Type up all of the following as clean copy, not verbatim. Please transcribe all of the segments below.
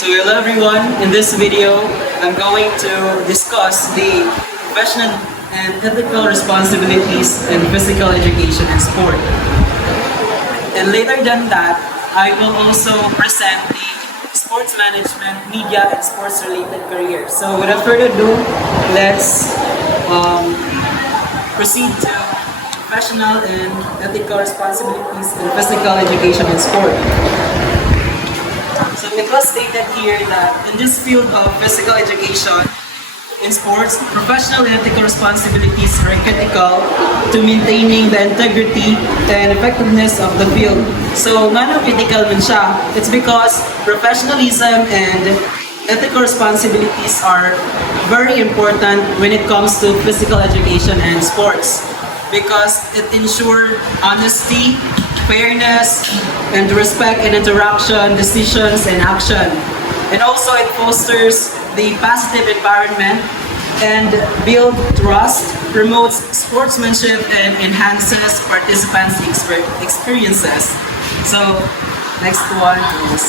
So hello everyone, in this video I'm going to discuss the professional and ethical responsibilities in physical education and sport. And later than that, I will also present the sports management, media, and sports related career. So without further ado, let's proceed to professional and ethical responsibilities in physical education and sport. So it was stated here that in this field of physical education in sports, professional and ethical responsibilities are critical to maintaining the integrity and effectiveness of the field. So nga critical man siya, it's because professionalism and ethical responsibilities are very important when it comes to physical education and sports, because it ensures honesty, fairness, and respect in interaction, decisions, and action. And also it fosters the positive environment and builds trust, promotes sportsmanship, and enhances participants' experiences. So, next one is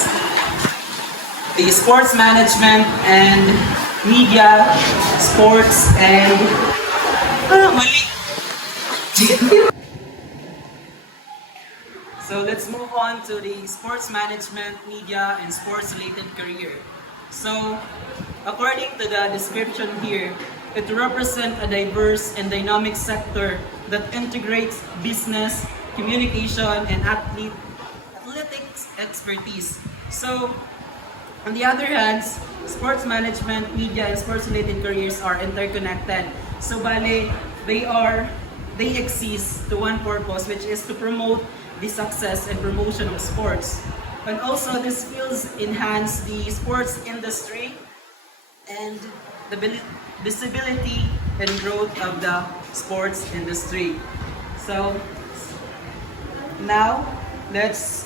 the sports management and media, sports, and So let's move on to the sports management, media, and sports-related career. So, according to the description here, it represents a diverse and dynamic sector that integrates business, communication, and athletics expertise. So, on the other hand, sports management, media, and sports-related careers are interconnected. So, bale, they exist to one purpose, which is to promote the success and promotion of sports. And also, these fields enhance the sports industry and the visibility and growth of the sports industry. So, now, let's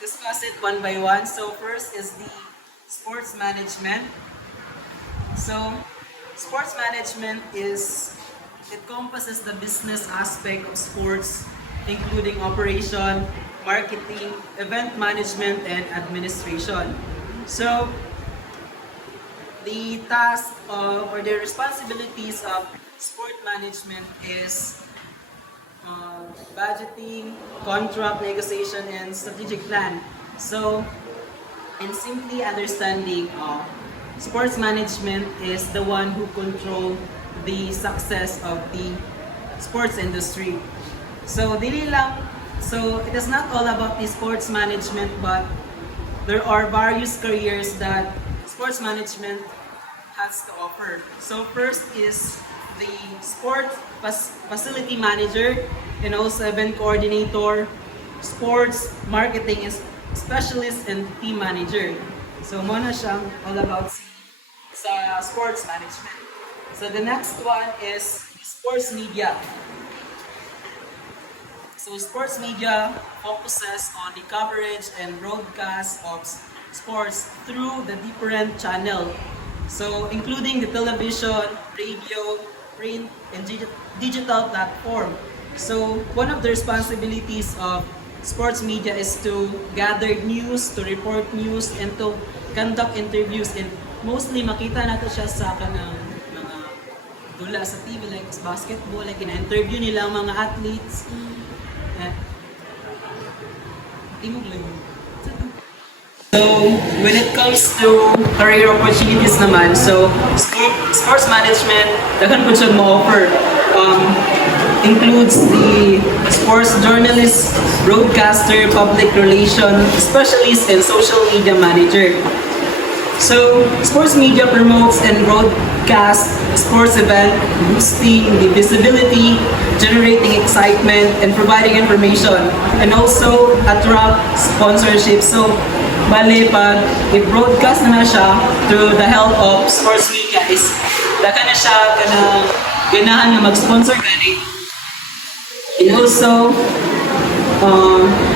discuss it one by one. So, first is the sports management. So, sports management encompasses the business aspect of sports, including operation, marketing, event management, and administration. So, the task or the responsibilities of sport management is budgeting, contract negotiation, and strategic plan. So, in simply understanding, sports management is the one who control the success of the sports industry. So, it is not all about the sports management, but there are various careers that sports management has to offer. So, first is the sport facility manager and also event coordinator, sports marketing specialist, and team manager. So, muna siyang all about sa sports management. So, the next one is sports media. So, sports media focuses on the coverage and broadcast of sports through the different channel. So, including the television, radio, print, and digital platform. So, one of the responsibilities of sports media is to gather news, to report news, and to conduct interviews. And mostly makita nato siya sa kanang mga dula sa TV, like basketball, like ina-interview nila ang mga athletes. So, when it comes to career opportunities naman, so sports management, daghan po siya ma-offer. Includes the sports journalist, broadcaster, public relation specialist, and social media manager. So, sports media promotes and broadcasts sports event, boosting the visibility, generating excitement, and providing information, and also attract sponsorship. So, bale, pag i-broadcast na siya through the help of sports media is daka na siya ganahan na mag-sponsor gani. And also,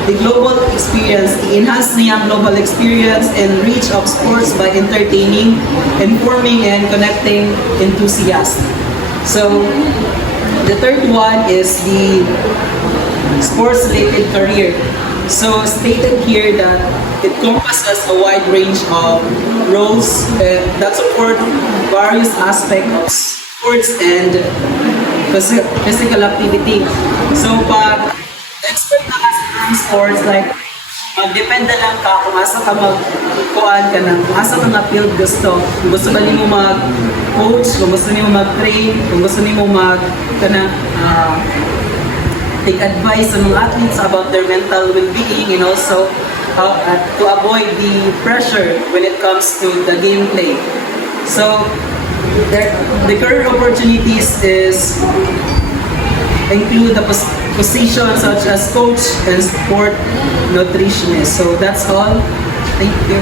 the global experience, enhance niya global experience and reach of sports by entertaining, informing, and connecting enthusiasts. So, the third one is the sports-related career. So stated here that it encompasses a wide range of roles that support various aspects of sports and physical activity. So pag expert na ka sa sports, like magdepende lang ka kung asa ka magkuhan ka ng kung asa ka nga field gusto. Kung gusto ba nimo mag-coach, kung gusto nimo mag-train, kung gusto nimo take advice sa mga athletes about their mental well-being and also to avoid the pressure when it comes to the gameplay. So the career opportunities include the positions such as coach and sport nutritionist. So that's all. Thank you.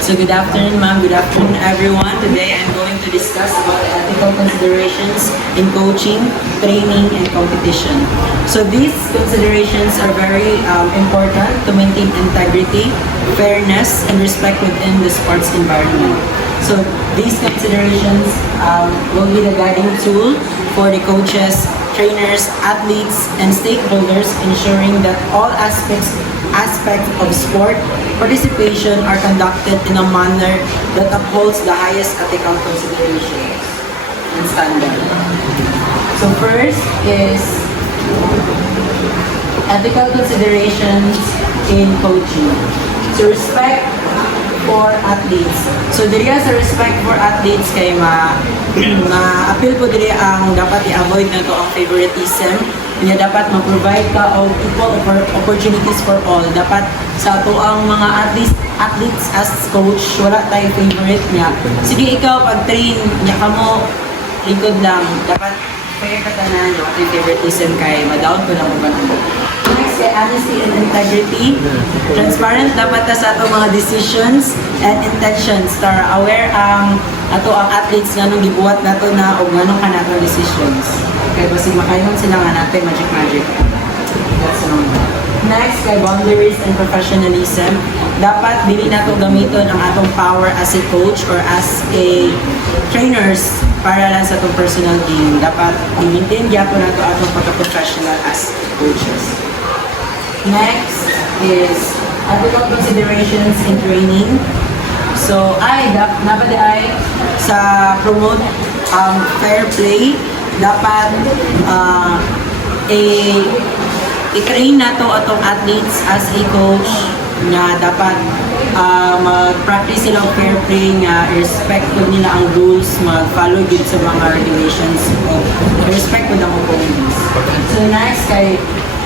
So good afternoon, ma'am. Good afternoon, everyone. Today I'm going to discuss about the ethical considerations in coaching, training, and competition. So these considerations are very important to maintain integrity, fairness, and respect within the sports environment. So these considerations will be the guiding tool for the coaches, trainers, athletes, and stakeholders, ensuring that all aspects of sport participation are conducted in a manner that upholds the highest ethical considerations and standard. So first is ethical considerations in coaching. So respect for athletes. So diri sa respect for athletes kay ma-appeal po diri ang dapat i-avoid na to ang favoritism. Kaya dapat ma-provide ka og equal opportunities for all. Dapat sa ato ang mga athletes as coach, wala tayo favorite niya. Sige ikaw pag-train niya ka mo likod lang. Dapat fair ka tanan, wala tayo favoritism kay ma-down ko lang mo. Next kay honesty and integrity. Transparent dapat ta sa ato mga decisions and intentions para aware ang ato ang athletes nga nung gibuhat nato na o nganong kanato decisions. Kaya basig makainom sila nga natin magic. That's number. Next, kay boundaries and professionalism. Dapat dili nato gamiton ang atong power as a coach or as a trainers para lang sa atong personal gain. Dapat i-maintain gyapon nato atong pagka-professional as coaches. Next is ethical considerations in training. So, dapat sa promote fair play, dapat i-train nato atong athletes as a coach nga dapat mag-practice sila ng fair play nga respect ko nila ang rules, mag-follow gid sa mga regulations o respect ko ng opponents. So next kay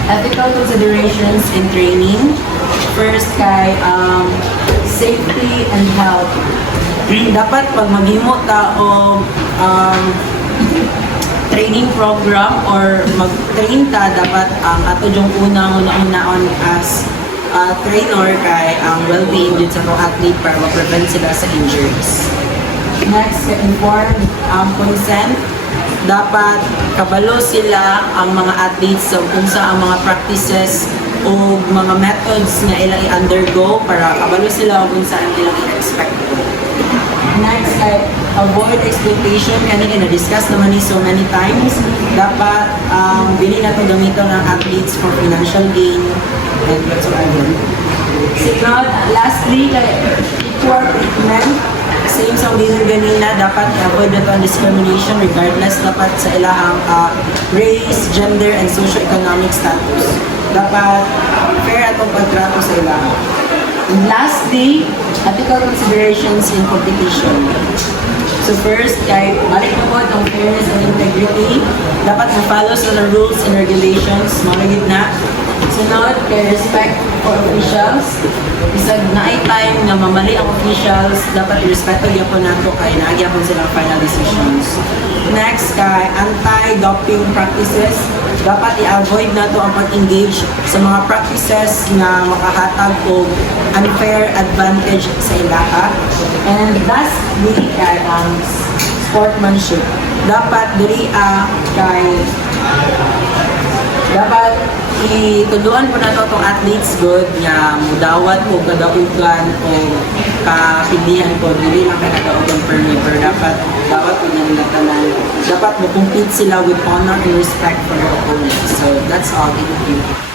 ethical considerations in training. First kay safety and health. Dapat pag maghimo ta o training program or mag-train ta, dapat ang ato yung una-unaon as trainer kay ang well-being din sa mga athlete para ma-prevent sila sa injuries. Next, informed consent. Dapat kabalo sila ang mga athletes sa kung sa ang mga practices o mga methods na ilang i-undergo para kabalo sila kung saan ilang i-expect. Next, avoid exploitation. Kanina na-discuss naman ni so many times. Dapat bili na ito gamitin ng athletes for financial gain and whatsoever. Second, lastly, equal treatment. Same sa leader ganina, dapat avoid na ito ang discrimination regardless dapat sa ilang race, gender, and socio-economic status. Dapat fair atong pagtrato sa ilang. And lastly, ethical considerations in competition. So first, kahit balik na po ang fairness and integrity, dapat ma-follow sa the rules and regulations, malagid na. Sunod, kay respect for officials. Isag na ay time na mamali ang officials, dapat i-respeto gyapon nato kay naagyapon silang final decisions. Next, kay anti-doping practices. Dapat i-avoid nato ang pag-engage sa mga practices na makahatag o unfair advantage sa ilaha. And lastly, kay sportsmanship. Dapat diri kay dapat ituluan po nato itong athletes good nga mudawat o kadaugan o kapilihan po dili lang kadaugan per me pero dapat pinanlatanan. Dapat mo compete sila with honor and respect for their opponents. So that's all. Thank you.